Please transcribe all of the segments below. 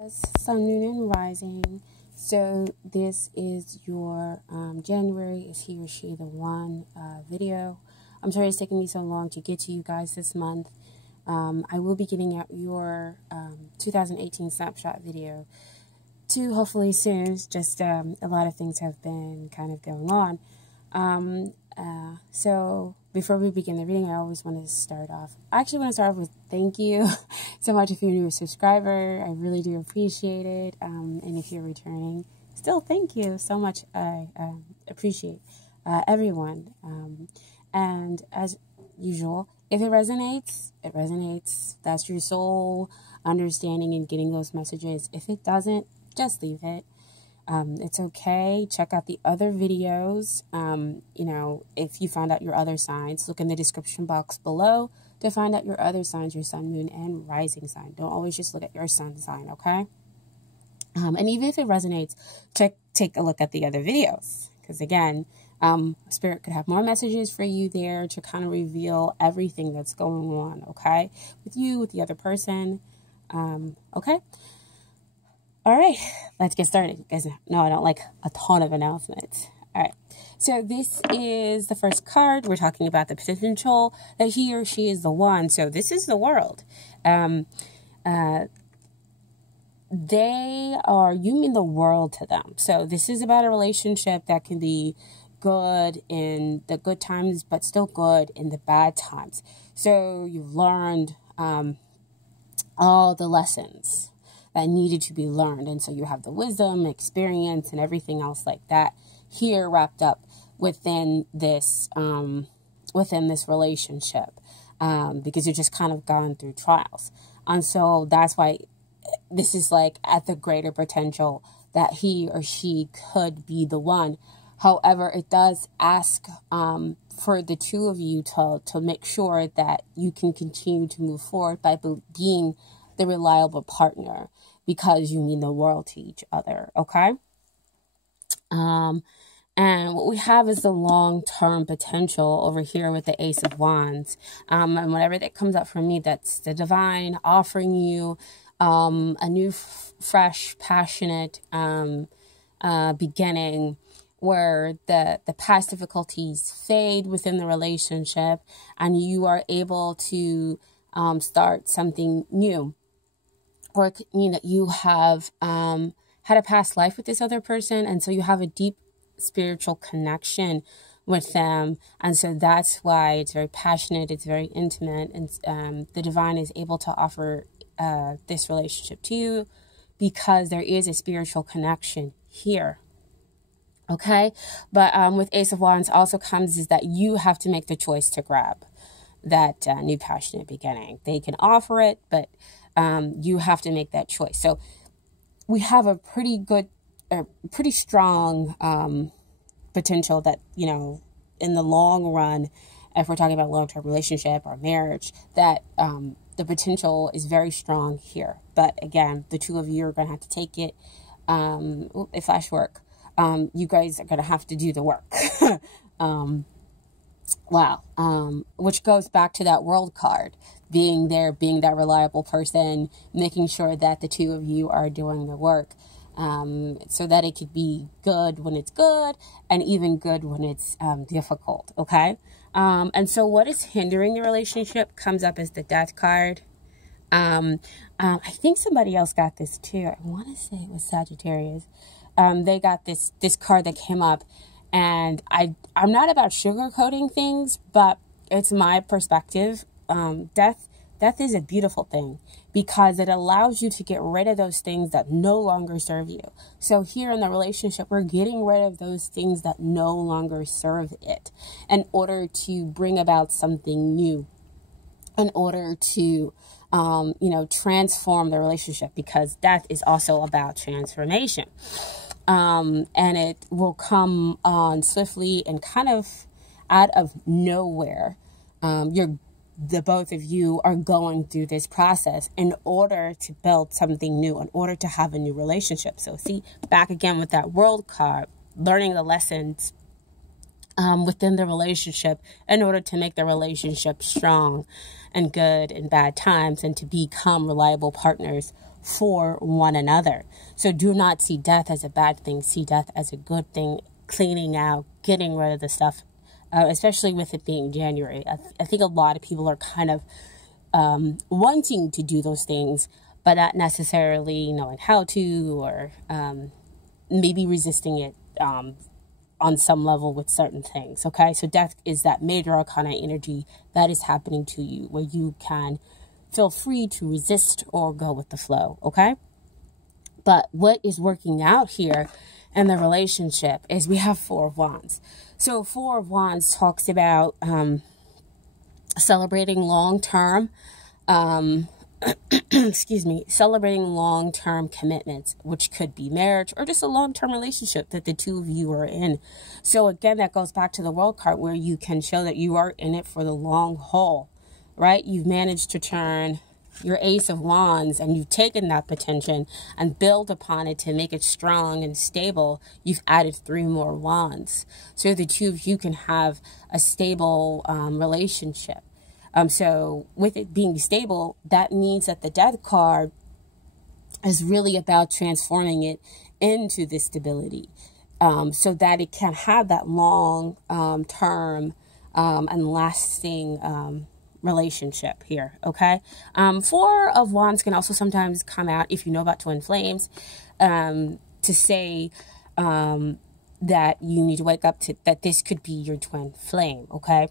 Sun, Moon, and Rising. So this is your January Is He or She the One video. I'm sorry it's taking me so long to get to you guys this month. I will be getting out your 2018 snapshot video too, hopefully soon. Just a lot of things have been kind of going on. So before we begin the reading, I always want to start off. I actually want to start off with thank you so much if you're a new subscriber. I really do appreciate it. And if you're returning, still thank you so much. I appreciate everyone. And as usual, if it resonates, it resonates. That's your soul understanding and getting those messages. If it doesn't, just leave it. It's okay. Check out the other videos. If you found out your other signs, look in the description box below to find out your other signs, your sun, moon, and rising sign. Don't always just look at your sun sign, okay? And even if it resonates, take a look at the other videos. Because again, Spirit could have more messages for you there to kind of reveal everything that's going on, okay? With you, with the other person, okay? All right, let's get started. You guys know I don't like a ton of announcements. All right, so this is the first card. We're talking about the potential that he or she is the one. So this is the world. You mean the world to them. So this is about a relationship that can be good in the good times, but still good in the bad times. So you've learned all the lessons that needed to be learned. And so you have the wisdom, experience, and everything else like that here wrapped up within this relationship, because you're just kind of gone through trials. And so that's why this is like at the greater potential that he or she could be the one. However, it does ask for the two of you to make sure that you can continue to move forward by being the reliable partner, because you mean the world to each other, okay? And what we have is the long-term potential over here with the Ace of Wands. And whatever that comes up for me, that's the divine offering you a new, fresh, passionate beginning, where the past difficulties fade within the relationship and you are able to start something new. Or, you have had a past life with this other person, and so you have a deep spiritual connection with them. And so that's why it's very passionate, it's very intimate, and the divine is able to offer this relationship to you because there is a spiritual connection here. Okay? But with Ace of Wands also comes is that you have to make the choice to grab that new passionate beginning. They can offer it, but you have to make that choice. So we have a pretty strong potential that, in the long run, if we're talking about long-term relationship or marriage, that the potential is very strong here. But again, the two of you are going to have to take it. It flash work. You guys are going to have to do the work. Wow. Which goes back to that world card, being there, being that reliable person, making sure that the two of you are doing the work, so that it could be good when it's good and even good when it's difficult. Okay. And so what is hindering the relationship comes up as the Death card. I think somebody else got this too. I want to say it was Sagittarius. They got this card that came up. And I'm not about sugarcoating things, but it's my perspective. Death is a beautiful thing because it allows you to get rid of those things that no longer serve you. So here in the relationship, we're getting rid of those things that no longer serve it in order to bring about something new, in order to, transform the relationship, because death is also about transformation. And it will come on swiftly and kind of out of nowhere. The both of you are going through this process in order to build something new, in order to have a new relationship. So see, back again with that world card, learning the lessons within the relationship in order to make the relationship strong and good in bad times, and to become reliable partners for one another. So do not see death as a bad thing. See death as a good thing, cleaning out, getting rid of the stuff, especially with it being January. I think a lot of people are kind of wanting to do those things, but not necessarily knowing how to, or maybe resisting it on some level with certain things. Okay, so death is that major arcana energy that is happening to you, where you can feel free to resist or go with the flow. Okay, but what is working out here in the relationship is we have Four of Wands. So Four of Wands talks about celebrating long-term, excuse me, celebrating long-term commitments, which could be marriage or just a long-term relationship that the two of you are in. So again, that goes back to the World card, where you can show that you are in it for the long haul, right? You've managed to turn your Ace of Wands, and you've taken that potential and build upon it to make it strong and stable. You've added 3 more wands, so the two of you can have a stable relationship. So with it being stable, that means that the Death card is really about transforming it into this stability, so that it can have that long term and lasting relationship here. Okay, Four of Wands can also sometimes come out, if you know about twin flames, to say that you need to wake up to that this could be your twin flame. Okay,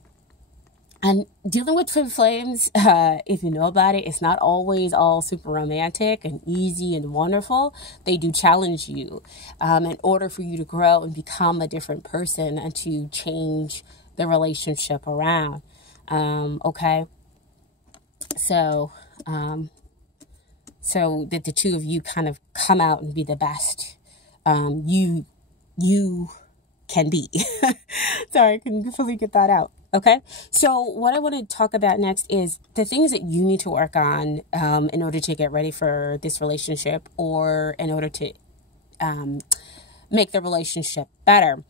and dealing with twin flames, if you know about it, it's not always all super romantic and easy and wonderful. They do challenge you in order for you to grow and become a different person, and to change the relationship around. Okay, so so that the two of you kind of come out and be the best you can be. Sorry, I couldn't fully get that out. Okay, so what I want to talk about next is the things that you need to work on in order to get ready for this relationship, or in order to make the relationship better.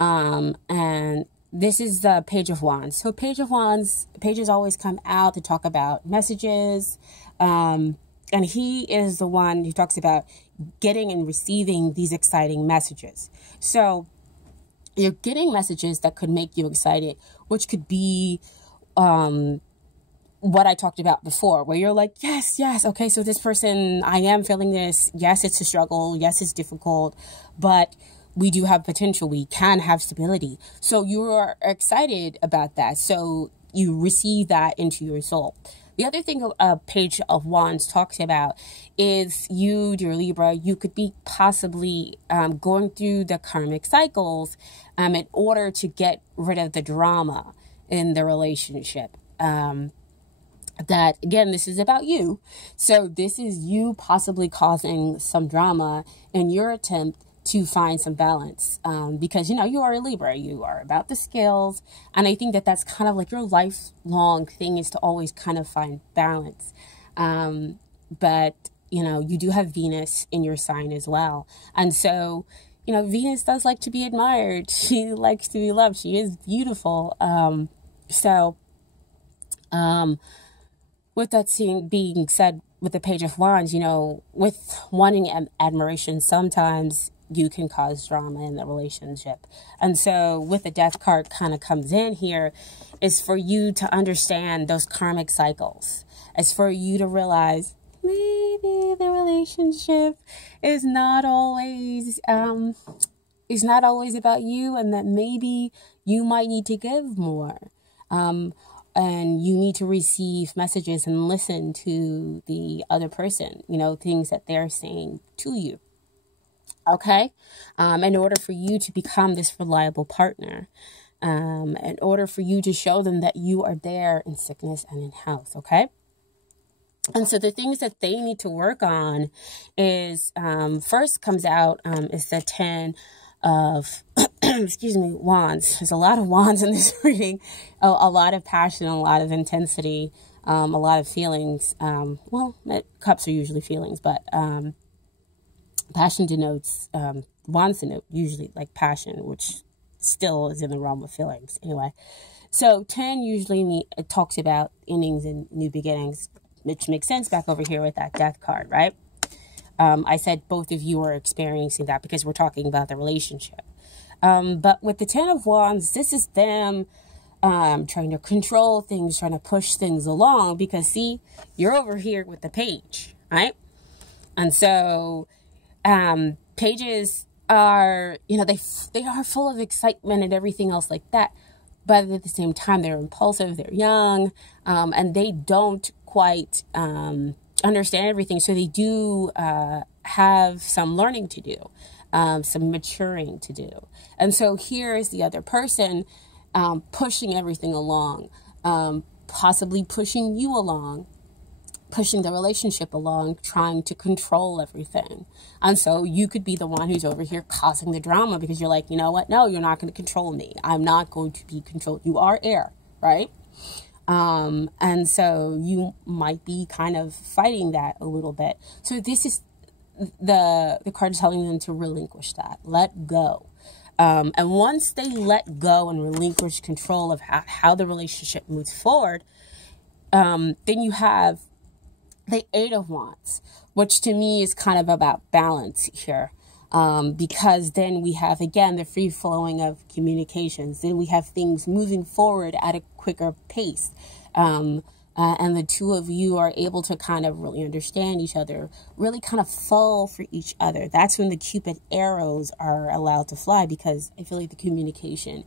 And this is the Page of Wands. So Page of Wands, pages always come out to talk about messages. And he is the one who talks about getting and receiving these exciting messages. So you're getting messages that could make you excited, which could be what I talked about before, where you're like, yes, okay, so this person, I am feeling this. Yes, it's a struggle. Yes, it's difficult, but we do have potential. We can have stability. So you are excited about that. So you receive that into your soul. The other thing a Page of Wands talks about is you, dear Libra, you could be possibly going through the karmic cycles in order to get rid of the drama in the relationship. That, again, this is about you. So this is you possibly causing some drama in your attempt to find some balance, because, you know, you are a Libra, you are about the scales, and I think that that's kind of like your lifelong thing, is to always kind of find balance. But, you know, you do have Venus in your sign as well, and so, you know, Venus does like to be admired. She likes to be loved. She is beautiful. With that being said, with the Page of Wands, you know, with wanting admiration, sometimes you can cause drama in the relationship. And so with the Death card kind of comes in here, is for you to understand those karmic cycles. It's for you to realize maybe the relationship is not always about you, and that maybe you might need to give more. And you need to receive messages and listen to the other person, you know, things that they're saying to you. Okay, in order for you to become this reliable partner, in order for you to show them that you are there in sickness and in health. Okay, and so the things that they need to work on is, first comes out is the 10 of excuse me, wands. There's a lot of wands in this reading, a lot of passion, a lot of intensity, a lot of feelings. Well, cups are usually feelings, but passion denotes, wands denote usually like passion, which still is in the realm of feelings. Anyway, so 10 usually talks about endings and new beginnings, which makes sense back over here with that Death card, right? I said both of you are experiencing that because we're talking about the relationship. But with the Ten of Wands, this is them trying to control things, trying to push things along, because see, you're over here with the Page, right? And so pages are, you know, they are full of excitement and everything else like that. But at the same time, they're impulsive, they're young, and they don't quite understand everything. So they do have some learning to do, some maturing to do. And so here is the other person pushing everything along, possibly pushing you along, pushing the relationship along, trying to control everything. And so you could be the one who's over here causing the drama because you're like, you know what? No, you're not going to control me. I'm not going to be controlled. You are air, right? And so you might be kind of fighting that a little bit. So this is the card is telling them to relinquish that, let go. And once they let go and relinquish control of how the relationship moves forward, then you have the Eight of Wands, which to me is kind of about balance here. Because then we have, again, the free flowing of communications. Then we have things moving forward at a quicker pace. And the two of you are able to kind of really understand each other, really kind of fall for each other. That's when the Cupid arrows are allowed to fly, because I feel like the communication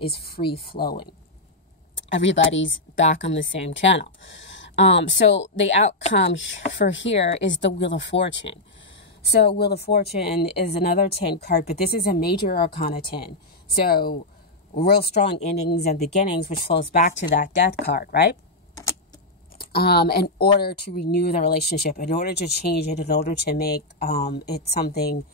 is free flowing. Everybody's back on the same channel. So the outcome for here is the Wheel of Fortune. So Wheel of Fortune is another 10 card, but this is a major arcana 10. So real strong endings and beginnings, which flows back to that Death card, right? In order to renew the relationship, in order to change it, in order to make it something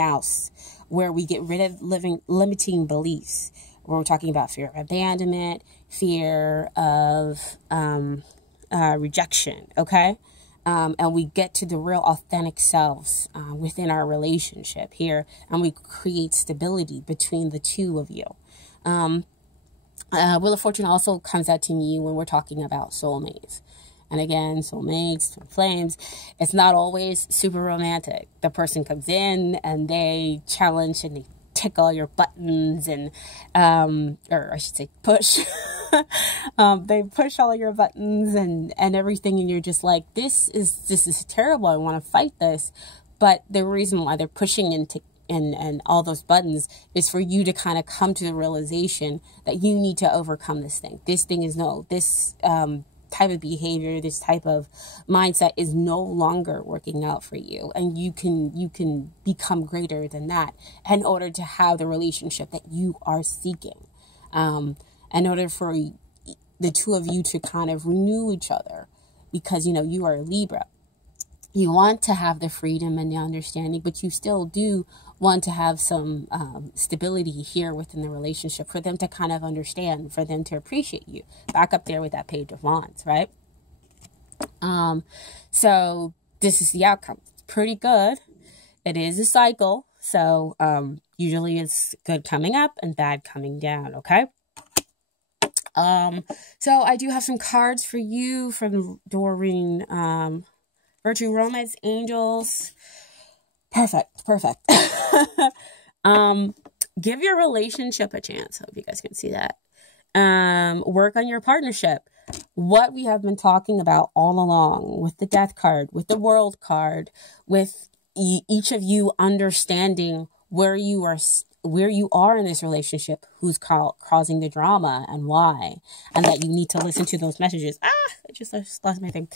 else, where we get rid of limiting beliefs. Where we're talking about fear of abandonment, fear of rejection, okay? And we get to the real authentic selves within our relationship here, and we create stability between the two of you. Wheel of Fortune also comes out to me when we're talking about soulmates. And again, soulmates, twin flames, it's not always super romantic. The person comes in and they challenge and they tick all your buttons and, or I should say push. They push all your buttons and everything, and you're just like, this is terrible. I want to fight this. But the reason why they're pushing and all those buttons is for you to kind of come to the realization that you need to overcome this thing. This thing is this type of behavior, this type of mindset is no longer working out for you, and you can become greater than that in order to have the relationship that you are seeking. In order for the two of you to kind of renew each other, because you are a Libra. You want to have the freedom and the understanding, but you still do want to have some stability here within the relationship for them to kind of understand, for them to appreciate you. Back up there with that Page of Wands, right? So this is the outcome. It's pretty good. It is a cycle. So usually it's good coming up and bad coming down, okay? So I do have some cards for you from Doreen, Virtue, Romance, Angels. Perfect. Give your relationship a chance. Hope you guys can see that. Work on your partnership. What we have been talking about all along with the Death card, with the World card, with each of you understanding where you are in this relationship, who's causing the drama and why, and that you need to listen to those messages. I just lost my thing.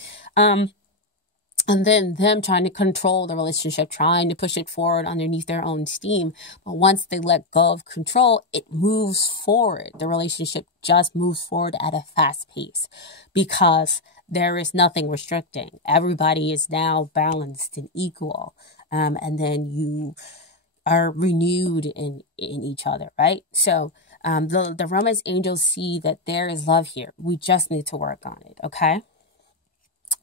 And then them trying to control the relationship, trying to push it forward underneath their own steam. But once they let go of control, it moves forward. The relationship just moves forward at a fast pace because there is nothing restricting. Everybody is now balanced and equal. And then you are renewed in each other, right? So the Romance Angels see that there is love here. We just need to work on it, okay?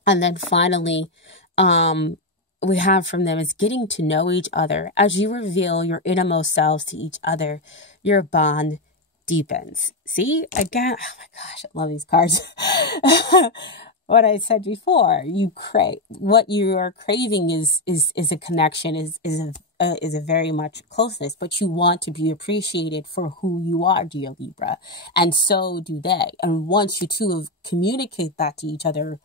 And then finally, we have from them is getting to know each other. As you reveal your innermost selves to each other, your bond deepens. See, again, oh my gosh, I love these cards. what I said before. You crave what you are craving is a connection, is a very much closeness, but you want to be appreciated for who you are, dear Libra, and so do they. And once you two have communicate that to each other,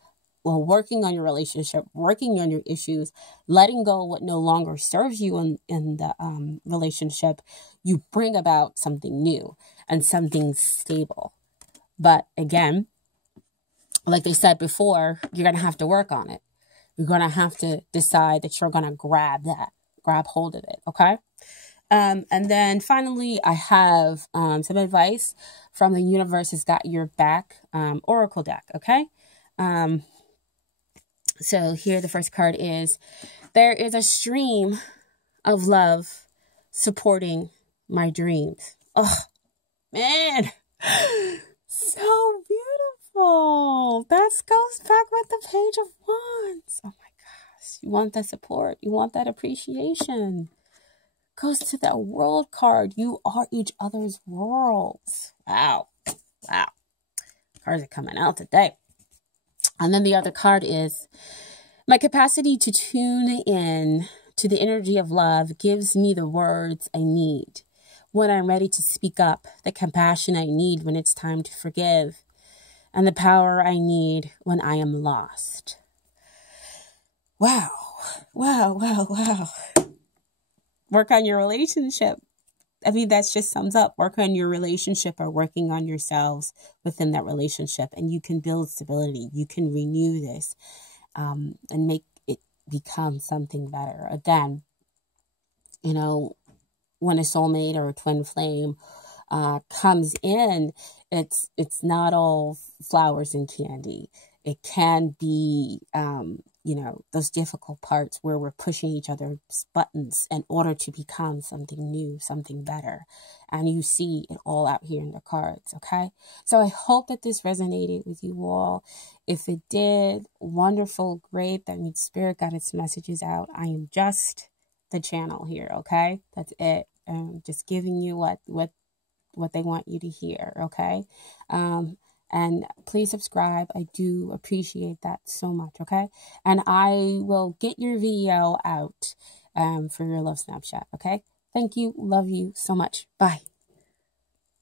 while working on your relationship, working on your issues, letting go of what no longer serves you in the relationship, you bring about something new and something stable. But again, like they said before, you're going to have to work on it. You're going to have to decide that you're going to grab hold of it, okay? And then finally, I have some advice from the Universe's Got Your Back Oracle deck, okay? So here the first card is, there is a stream of love supporting my dreams. Oh, man. So beautiful. That goes back with the Page of Wands. Oh my gosh. You want that support. You want that appreciation. Goes to that World card. You are each other's worlds. Wow. Wow. Cards are coming out today. And then the other card is, my capacity to tune in to the energy of love gives me the words I need when I'm ready to speak up, the compassion I need when it's time to forgive, and the power I need when I am lost. Wow. Wow, wow, wow. Work on your relationship. I mean, that just sums up. Work on your relationship or working on yourselves within that relationship. And you can build stability. You can renew this and make it become something better. Again, you know, when a soulmate or a twin flame comes in, it's not all flowers and candy. It can be, you know, those difficult parts where we're pushing each other's buttons in order to become something new, something better. And you see it all out here in the cards, okay? So I hope that this resonated with you all. If it did, wonderful, great. That means Spirit got its messages out. I am just the channel here, okay? That's it. Just giving you what they want you to hear, okay? And please subscribe. I do appreciate that so much, okay? And I will get your video out for your love snapshot, okay? Thank you. Love you so much. Bye.